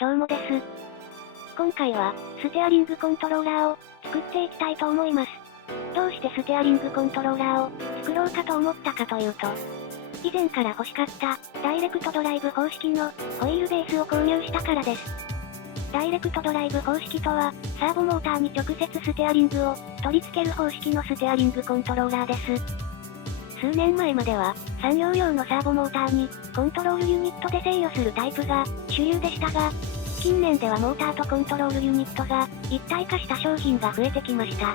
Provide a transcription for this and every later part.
どうもです。今回は、ステアリングコントローラーを作っていきたいと思います。どうしてステアリングコントローラーを作ろうかと思ったかというと、以前から欲しかったダイレクトドライブ方式のホイールベースを購入したからです。ダイレクトドライブ方式とは、サーボモーターに直接ステアリングを取り付ける方式のステアリングコントローラーです。数年前までは、産業用のサーボモーターにコントロールユニットで制御するタイプが主流でしたが、近年ではモーターとコントロールユニットが一体化した商品が増えてきました。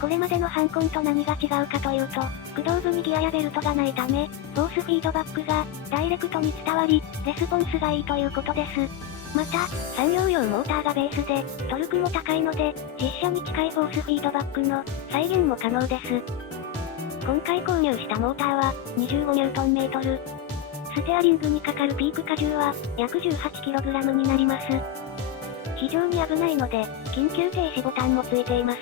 これまでのハンコンと何が違うかというと、駆動部にギアやベルトがないため、フォースフィードバックがダイレクトに伝わり、レスポンスがいいということです。また、産業用モーターがベースで、トルクも高いので、実車に近いフォースフィードバックの再現も可能です。今回購入したモーターは 25Nm。ステアリングにかかるピーク荷重は約 18kg になります。非常に危ないので、緊急停止ボタンもついています。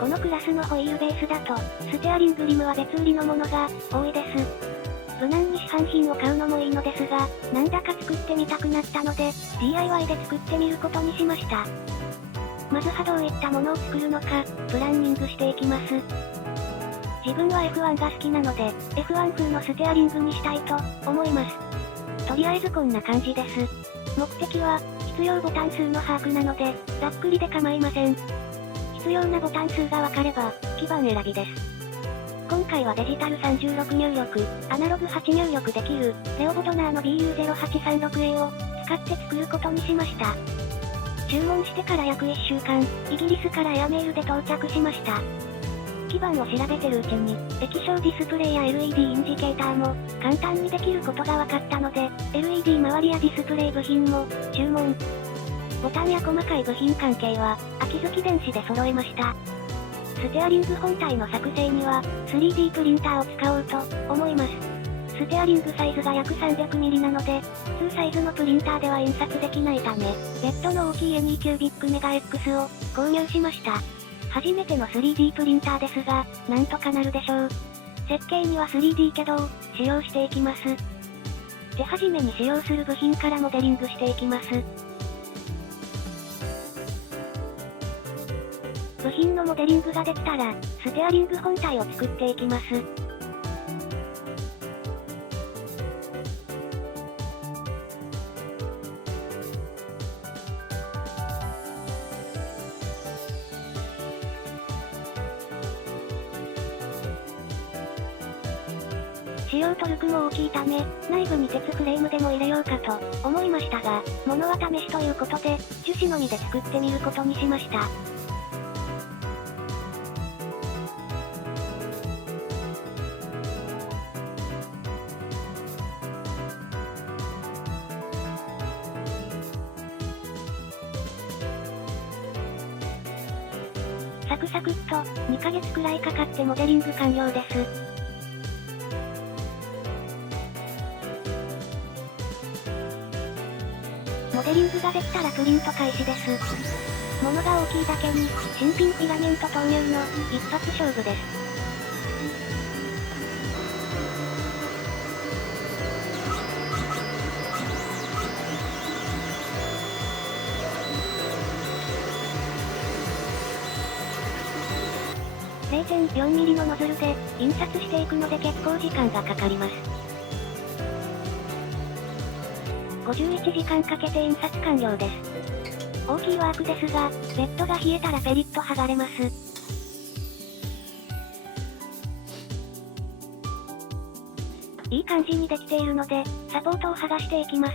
このクラスのホイールベースだと、ステアリングリムは別売りのものが多いです。無難に市販品を買うのもいいのですが、なんだか作ってみたくなったので、DIY で作ってみることにしました。まずはどういったものを作るのか、プランニングしていきます。自分は F1 が好きなので、F1 風のステアリングにしたいと思います。とりあえずこんな感じです。目的は、必要ボタン数の把握なので、ざっくりで構いません。必要なボタン数がわかれば、基板選びです。今回はデジタル36入力、アナログ8入力できる、レオボトナーの BU0836A を使って作ることにしました。注文してから約1週間、イギリスからエアメールで到着しました。基板を調べてるうちに、液晶ディスプレイや LED インジケーターも簡単にできることが分かったので、LED 周りやディスプレイ部品も注文。ボタンや細かい部品関係は、秋月電子で揃えました。ステアリング本体の作成には、3D プリンターを使おうと思います。ステアリングサイズが約 300mm なので、普通サイズのプリンターでは印刷できないため、ベッドの大きい NE キュービックメガ X を購入しました。初めての 3D プリンターですが、なんとかなるでしょう。設計には 3D 駆動を使用していきます。手始めに使用する部品からモデリングしていきます。部品のモデリングができたら、ステアリング本体を作っていきます。使用トルクも大きいため、内部に鉄フレームでも入れようかと思いましたが、物は試しということで、樹脂のみで作ってみることにしました。サクサクっと、2ヶ月くらいかかってモデリング完了です。モデリングができたらプリント開始です。物が大きいだけに、新品フィラメント投入の一発勝負です。0.4mm のノズルで印刷していくので結構時間がかかります。51時間かけて印刷完了です。大きいワークですが、ベッドが冷えたらペリッと剥がれます。いい感じにできているので、サポートを剥がしていきます。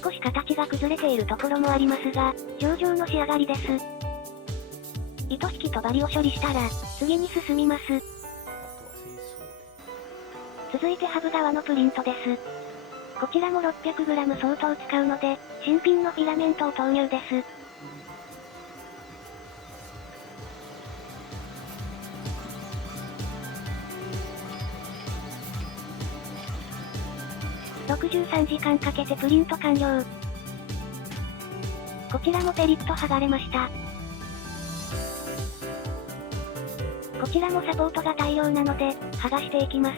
少し形が崩れているところもありますが、上々の仕上がりです。糸引きと針を処理したら、次に進みます。続いてハブ側のプリントです。こちらも 600g 相当使うので、新品のフィラメントを投入です。63時間かけてプリント完了。こちらもペリッと剥がれました。こちらもサポートが大量なので、剥がしていきます。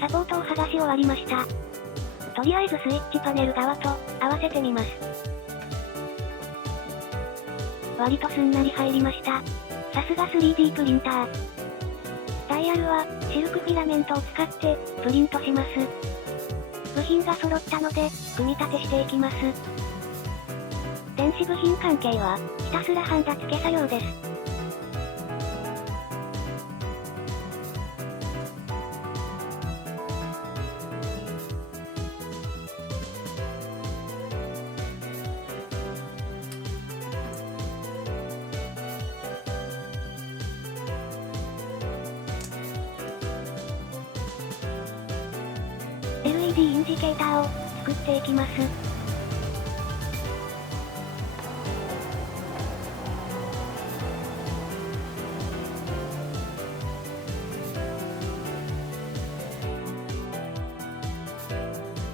サポートを剥がし終わりました。とりあえずスイッチパネル側と合わせてみます。割とすんなり入りました。さすが 3D プリンター。ダイヤルはシルクフィラメントを使ってプリントします。部品が揃ったので組み立てしていきます。電子部品関係はひたすらハンダ付け作業です。LED インジケーターを作っていきます。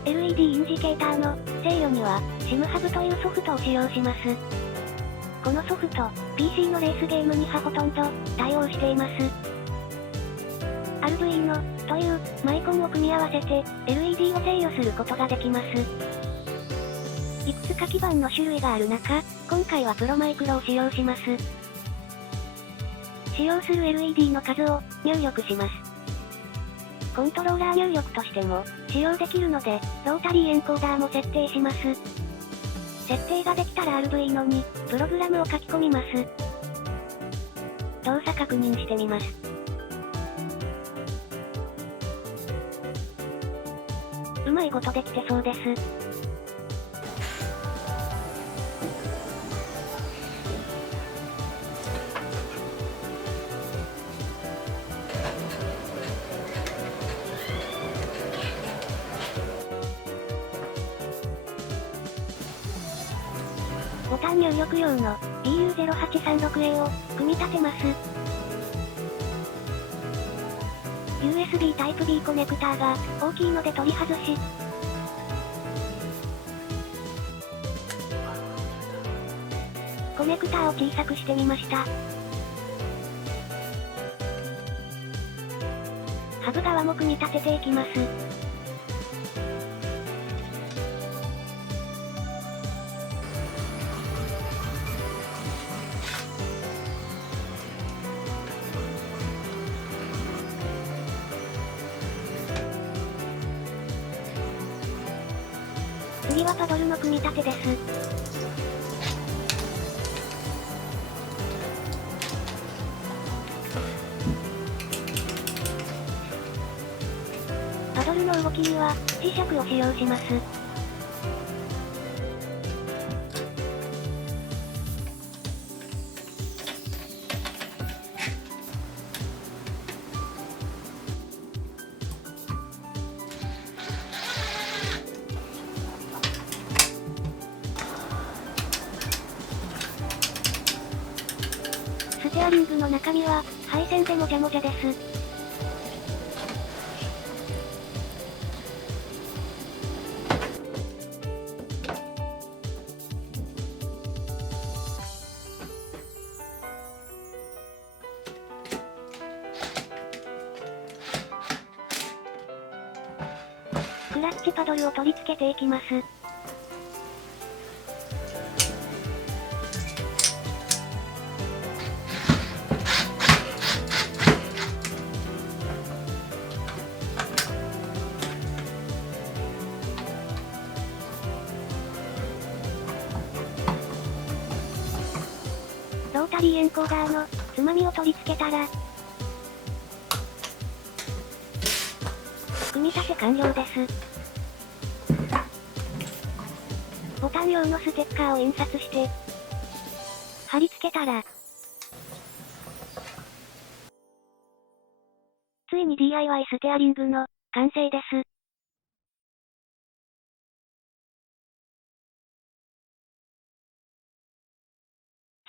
LED インジケーターの制御には SIM ハブというソフトを使用します。このソフト、PC のレースゲームにはほとんど対応しています。Arduino というマイコンを組み合わせて LED を制御することができます。いくつか基板の種類がある中、今回はプロマイクロを使用します。使用する LED の数を入力します。コントローラー入力としても使用できるので、ロータリーエンコーダーも設定します。設定ができたら Arduino にプログラムを書き込みます。動作確認してみます。うまいことできてそうです。ボタン入力用の BU0836A を組み立てます。USB Type-B コネクターが大きいので取り外し、コネクターを小さくしてみました。ハブ側も組み立てていきます。次はパドルの組み立てです。パドルの動きには磁石を使用します。ステアリングの中身は配線でもじゃもじゃです。クラッチパドルを取り付けていきます。ロータリーエンコーダーのつまみを取り付けたら、組み立て完了です。ボタン用のステッカーを印刷して、貼り付けたら、ついに DIY ステアリングの完成です。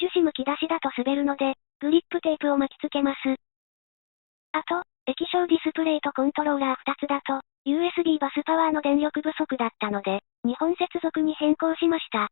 樹脂むき出しだと滑るので、グリップテープを巻き付けます。あと、液晶ディスプレイとコントローラー2つだと、USB バスパワーの電力不足だったので、2本接続に変更しました。